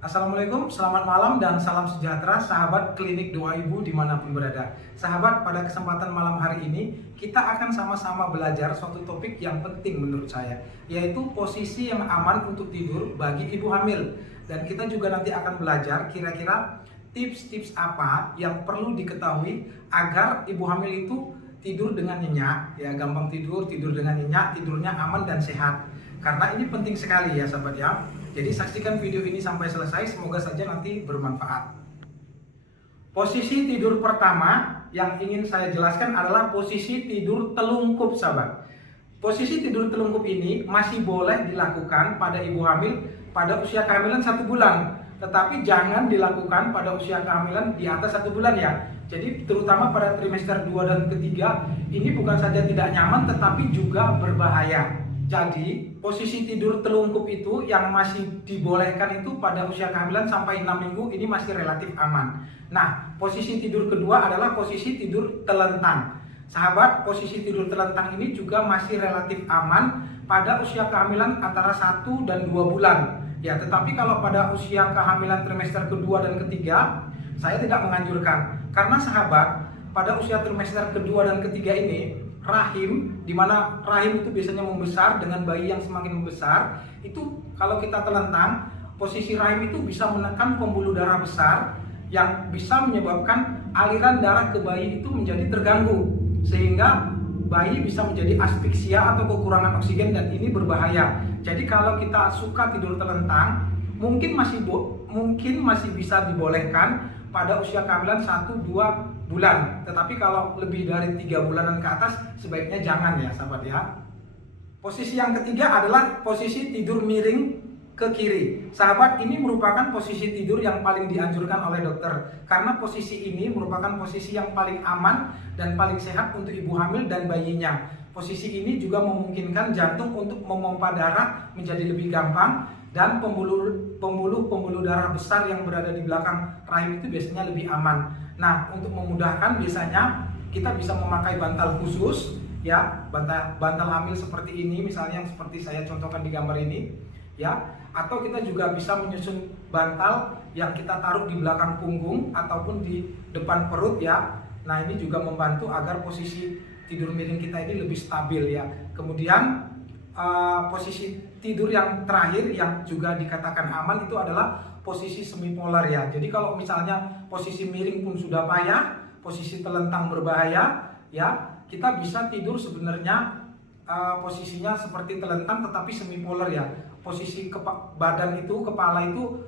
Assalamualaikum, selamat malam dan salam sejahtera sahabat klinik doa ibu dimanapun berada. Sahabat, pada kesempatan malam hari ini kita akan sama-sama belajar suatu topik yang penting menurut saya, yaitu posisi yang aman untuk tidur bagi ibu hamil. Dan kita juga nanti akan belajar kira-kira tips-tips apa yang perlu diketahui agar ibu hamil itu tidur dengan nyenyak, ya gampang tidur dengan nyenyak, tidurnya aman dan sehat. Karena ini penting sekali ya sahabat ya. Jadi saksikan video ini sampai selesai, semoga saja nanti bermanfaat. Posisi tidur pertama yang ingin saya jelaskan adalah posisi tidur telungkup sahabat. Posisi tidur telungkup ini masih boleh dilakukan pada ibu hamil pada usia kehamilan 1 bulan. Tetapi jangan dilakukan pada usia kehamilan di atas 1 bulan ya. Jadi terutama pada trimester 2 dan ketiga ini bukan saja tidak nyaman tetapi juga berbahaya. Jadi posisi tidur telungkup itu yang masih dibolehkan itu pada usia kehamilan sampai 6 minggu ini masih relatif aman. Nah, posisi tidur kedua adalah posisi tidur telentang. Sahabat, posisi tidur telentang ini juga masih relatif aman pada usia kehamilan antara 1 dan 2 bulan. Ya, tetapi kalau pada usia kehamilan trimester kedua dan ketiga, saya tidak menganjurkan. Karena sahabat, pada usia trimester kedua dan ketiga ini rahim, di mana rahim itu biasanya membesar dengan bayi yang semakin membesar, itu kalau kita telentang, posisi rahim itu bisa menekan pembuluh darah besar yang bisa menyebabkan aliran darah ke bayi itu menjadi terganggu, sehingga bayi bisa menjadi asfiksia atau kekurangan oksigen dan ini berbahaya. Jadi kalau kita suka tidur telentang, mungkin masih bisa dibolehkan pada usia kehamilan 1-2 bulan. Tetapi kalau lebih dari 3 bulanan ke atas sebaiknya jangan ya sahabat ya. Posisi yang ketiga adalah posisi tidur miring ke kiri. Sahabat, ini merupakan posisi tidur yang paling dianjurkan oleh dokter. Karena posisi ini merupakan posisi yang paling aman dan paling sehat untuk ibu hamil dan bayinya. Posisi ini juga memungkinkan jantung untuk memompa darah menjadi lebih gampang dan pembuluh darah besar yang berada di belakang rahim itu biasanya lebih aman. Nah, untuk memudahkan biasanya kita bisa memakai bantal khusus ya, bantal hamil seperti ini misalnya yang seperti saya contohkan di gambar ini ya, atau kita juga bisa menyusun bantal yang kita taruh di belakang punggung ataupun di depan perut ya. Nah, ini juga membantu agar posisi tidur miring kita ini lebih stabil ya. Kemudian posisi tidur yang terakhir yang juga dikatakan aman itu adalah posisi semipolar ya. Jadi kalau misalnya posisi miring pun sudah payah, posisi telentang berbahaya ya, kita bisa tidur sebenarnya posisinya seperti telentang tetapi semipolar ya. Posisi badan itu, kepala itu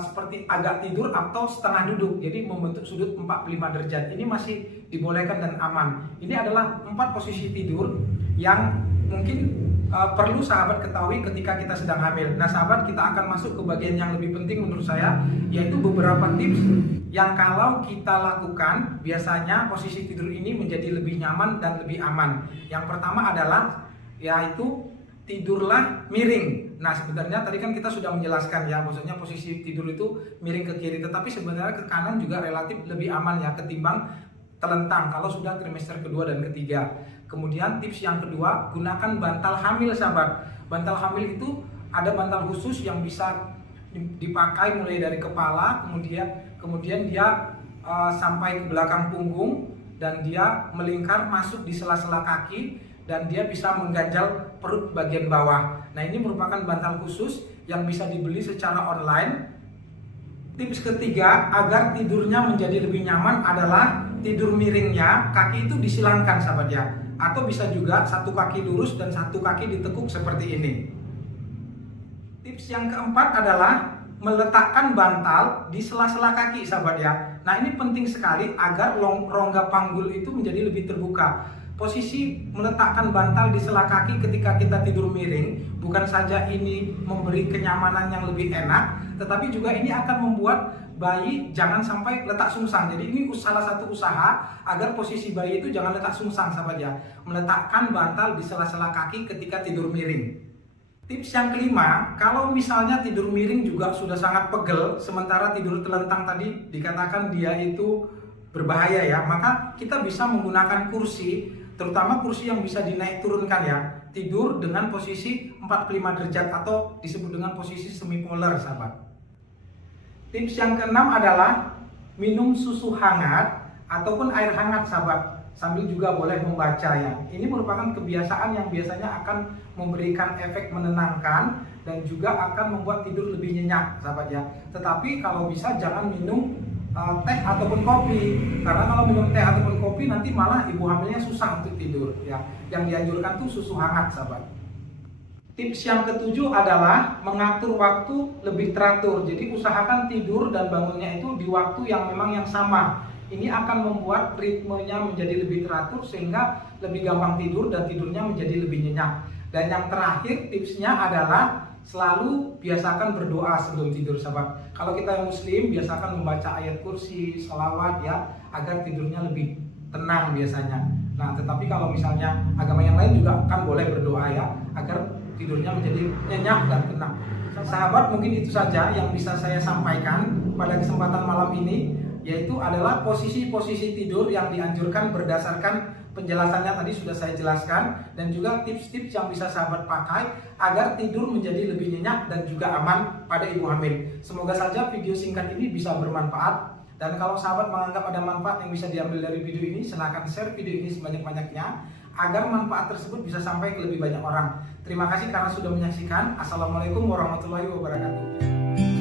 seperti agak tidur atau setengah duduk, jadi membentuk sudut 45 derajat. Ini masih dibolehkan dan aman. Ini adalah 4 posisi tidur yang mungkin perlu sahabat ketahui ketika kita sedang hamil. Nah sahabat, kita akan masuk ke bagian yang lebih penting menurut saya, yaitu beberapa tips yang kalau kita lakukan biasanya posisi tidur ini menjadi lebih nyaman dan lebih aman. Yang pertama adalah yaitu tidurlah miring. Nah sebenarnya tadi kan kita sudah menjelaskan ya, maksudnya posisi tidur itu miring ke kiri, tetapi sebenarnya ke kanan juga relatif lebih aman ya ketimbang telentang kalau sudah trimester kedua dan ketiga. Kemudian tips yang kedua, gunakan bantal hamil sahabat. Bantal hamil itu ada bantal khusus yang bisa dipakai mulai dari kepala, kemudian dia sampai ke belakang punggung dan dia melingkar masuk di sela-sela kaki dan dia bisa mengganjal perut bagian bawah. Nah ini merupakan bantal khusus yang bisa dibeli secara online. Tips ketiga agar tidurnya menjadi lebih nyaman adalah tidur miringnya, kaki itu disilangkan sahabat ya, atau bisa juga satu kaki lurus dan satu kaki ditekuk seperti ini. Tips yang keempat adalah meletakkan bantal di sela-sela kaki sahabat ya. Nah ini penting sekali agar rongga panggul itu menjadi lebih terbuka. Posisi meletakkan bantal di sela kaki ketika kita tidur miring bukan saja ini memberi kenyamanan yang lebih enak, tetapi juga ini akan membuat bayi jangan sampai letak sungsang. Jadi ini salah satu usaha agar posisi bayi itu jangan letak sungsang sahabat ya. Meletakkan bantal di sela-sela kaki ketika tidur miring. Tips yang kelima, kalau misalnya tidur miring juga sudah sangat pegel, sementara tidur telentang tadi dikatakan dia itu berbahaya ya, maka kita bisa menggunakan kursi, terutama kursi yang bisa dinaik turunkan ya, tidur dengan posisi 45 derajat atau disebut dengan posisi semipolar sahabat. Tips yang keenam adalah minum susu hangat ataupun air hangat sahabat, sambil juga boleh membaca ya. Ini merupakan kebiasaan yang biasanya akan memberikan efek menenangkan dan juga akan membuat tidur lebih nyenyak sahabat ya. Tetapi kalau bisa jangan minum teh ataupun kopi, karena kalau minum teh ataupun kopi nanti malah ibu hamilnya susah untuk tidur ya. Yang dianjurkan tuh susu hangat sahabat. Tips yang ketujuh adalah mengatur waktu lebih teratur. Jadi usahakan tidur dan bangunnya itu di waktu yang memang yang sama. Ini akan membuat ritmenya menjadi lebih teratur sehingga lebih gampang tidur dan tidurnya menjadi lebih nyenyak. Dan yang terakhir tipsnya adalah selalu biasakan berdoa sebelum tidur sahabat. Kalau kita yang muslim biasakan membaca ayat kursi, sholawat ya, agar tidurnya lebih tenang biasanya. Nah tetapi kalau misalnya agama yang lain juga kan boleh berdoa ya, agar tidurnya menjadi nyenyak dan tenang. Sahabat, mungkin itu saja yang bisa saya sampaikan pada kesempatan malam ini, yaitu adalah posisi-posisi tidur yang dianjurkan berdasarkan penjelasannya tadi sudah saya jelaskan, dan juga tips-tips yang bisa sahabat pakai agar tidur menjadi lebih nyenyak dan juga aman pada ibu hamil. Semoga saja video singkat ini bisa bermanfaat, dan kalau sahabat menganggap ada manfaat yang bisa diambil dari video ini, silakan share video ini sebanyak-banyaknya agar manfaat tersebut bisa sampai ke lebih banyak orang. Terima kasih karena sudah menyaksikan. Assalamualaikum warahmatullahi wabarakatuh.